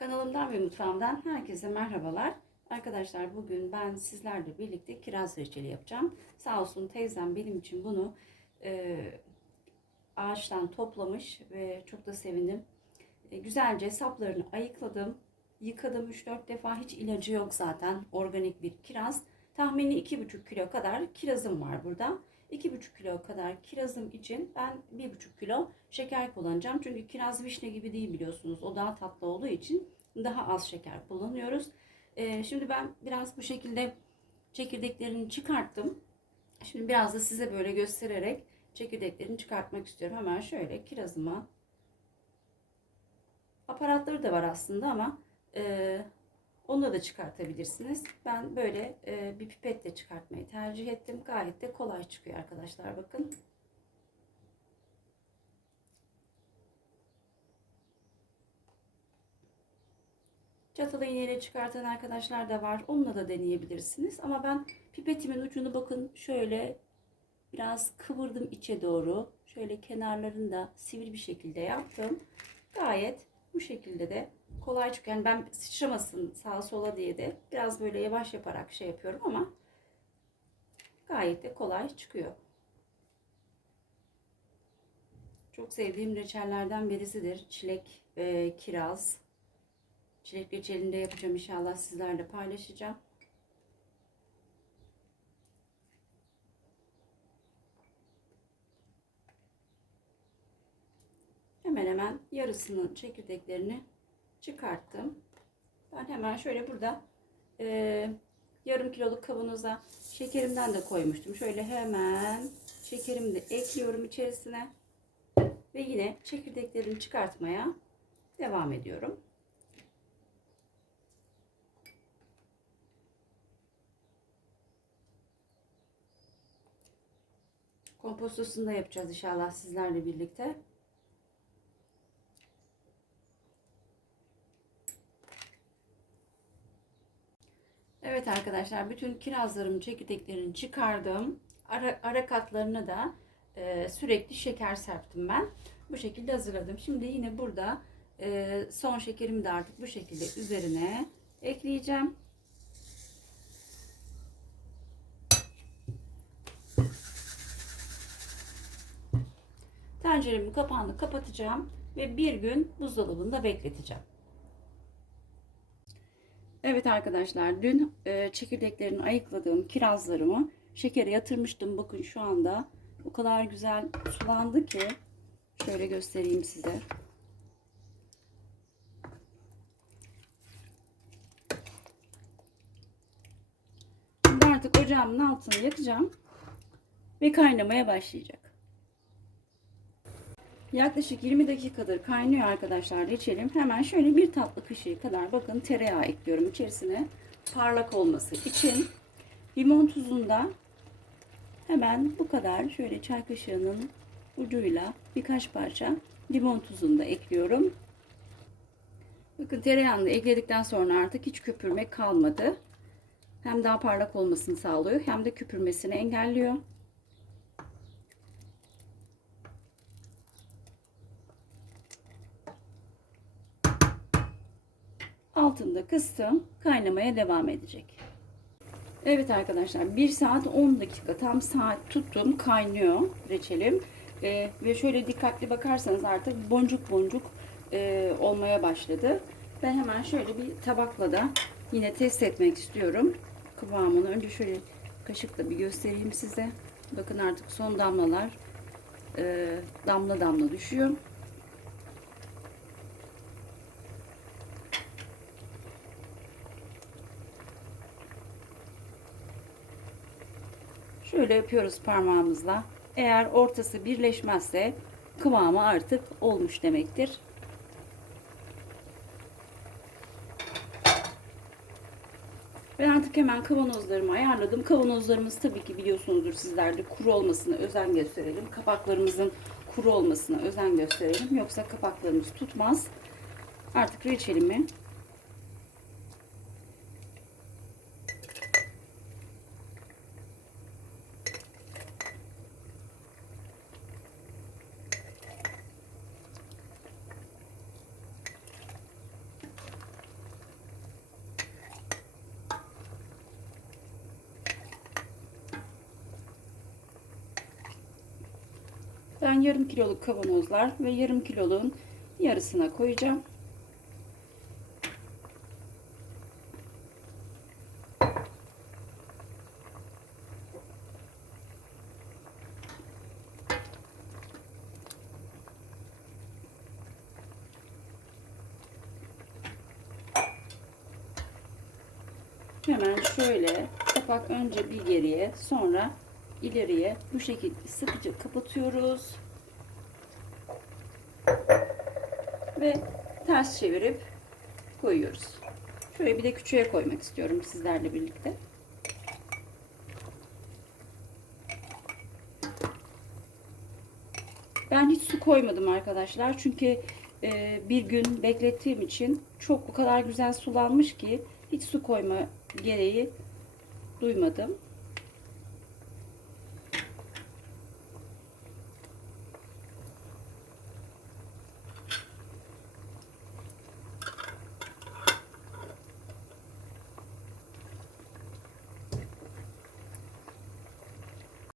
Kanalımdan ve mutfağımdan herkese merhabalar. Arkadaşlar bugün ben sizlerle birlikte kiraz reçeli yapacağım. Sağ olsun teyzem benim için bunu e, ağaçtan toplamış ve çok da sevindim. E, güzelce saplarını ayıkladım. Yıkadım 3-4 defa hiç ilacı yok zaten organik bir kiraz. Tahmini 2,5 kilo kadar kirazım var burada. 2,5 kilo kadar kirazım için ben 1,5 kilo şeker kullanacağım. Çünkü kiraz vişne gibi değil biliyorsunuz. O daha tatlı olduğu için daha az şeker kullanıyoruz. Ee, şimdi ben biraz bu şekilde çekirdeklerini çıkarttım. Şimdi biraz da size böyle göstererek çekirdeklerini çıkartmak istiyorum. Hemen şöyle kirazıma aparatları da var aslında ama e, onu da çıkartabilirsiniz. Ben böyle e, bir pipetle çıkartmayı tercih ettim. Gayet de kolay çıkıyor arkadaşlar bakın. Çatalı iğneyle çıkartan arkadaşlar da var. Onunla da deneyebilirsiniz. Ama ben pipetimin ucunu bakın şöyle biraz kıvırdım içe doğru. Şöyle kenarlarını da sivri bir şekilde yaptım. Gayet bu şekilde de kolay çıkıyor. Yani ben sıçramasın sağa sola diye de biraz böyle yavaş yaparak şey yapıyorum ama gayet de kolay çıkıyor. Çok sevdiğim reçellerden birisidir. Çilek ve kiraz. Çilek reçelini de yapacağım inşallah sizlerle paylaşacağım. Hemen hemen yarısının çekirdeklerini çıkarttım. Ben hemen şöyle burada e, yarım kiloluk kavanoza şekerimden de koymuştum. Şöyle hemen şekerimi de ekliyorum içerisine. Ve yine çekirdeklerimi çıkartmaya devam ediyorum. Kompostosunu da yapacağız inşallah sizlerle birlikte. Evet arkadaşlar bütün kirazlarımın çekirdeklerini çıkardım. Ara, ara katlarına da e, sürekli şeker serptim ben. Bu şekilde hazırladım. Şimdi yine burada e, son şekerimi de artık bu şekilde üzerine ekleyeceğim. Tenceremin kapağını kapatacağım ve bir gün buzdolabında bekleteceğim. Evet arkadaşlar dün e, çekirdeklerini ayıkladığım kirazlarımı şekere yatırmıştım. Bakın şu anda o kadar güzel sulandı ki şöyle göstereyim size. Şimdi artık ocağımın altını yakacağım ve kaynamaya başlayacak. Yaklaşık 20 dakikadır kaynıyor arkadaşlar reçelim. Hemen şöyle bir tatlı kaşığı kadar bakın tereyağı ekliyorum içerisine. Parlak olması için limon tuzunda hemen bu kadar şöyle çay kaşığının ucuyla birkaç parça limon tuzunu ekliyorum. Bakın tereyağını ekledikten sonra artık hiç köpürme kalmadı. Hem daha parlak olmasını sağlıyor hem de köpürmesini engelliyor. Altında kıstım kaynamaya devam edecek. Evet arkadaşlar 1 saat 10 dakika tam saat tuttum kaynıyor reçelim. Ee, ve şöyle dikkatli bakarsanız artık boncuk boncuk e, olmaya başladı. Ben hemen şöyle bir tabakla da yine test etmek istiyorum. Kıvamını önce şöyle kaşıkla bir göstereyim size. Bakın artık son damlalar e, damla damla düşüyor. Şöyle yapıyoruz parmağımızla. Eğer ortası birleşmezse kıvamı artık olmuş demektir. Ben artık hemen kavanozlarımı ayarladım. Kavanozlarımız tabii ki biliyorsunuzdur sizlerde kuru olmasına özen gösterelim. Kapaklarımızın kuru olmasına özen gösterelim. Yoksa kapaklarımız tutmaz. Artık reçelimi Ben yarım kiloluk kavanozlar ve yarım kiloluğun yarısına koyacağım. Hemen şöyle kapak önce bir geriye sonra ileriye bu şekilde sıkıca kapatıyoruz. Ve ters çevirip koyuyoruz. Şöyle bir de küçüğe koymak istiyorum sizlerle birlikte. Ben hiç su koymadım arkadaşlar. Çünkü e, bir gün beklettiğim için çok o kadar güzel sulanmış ki hiç su koyma gereği duymadım.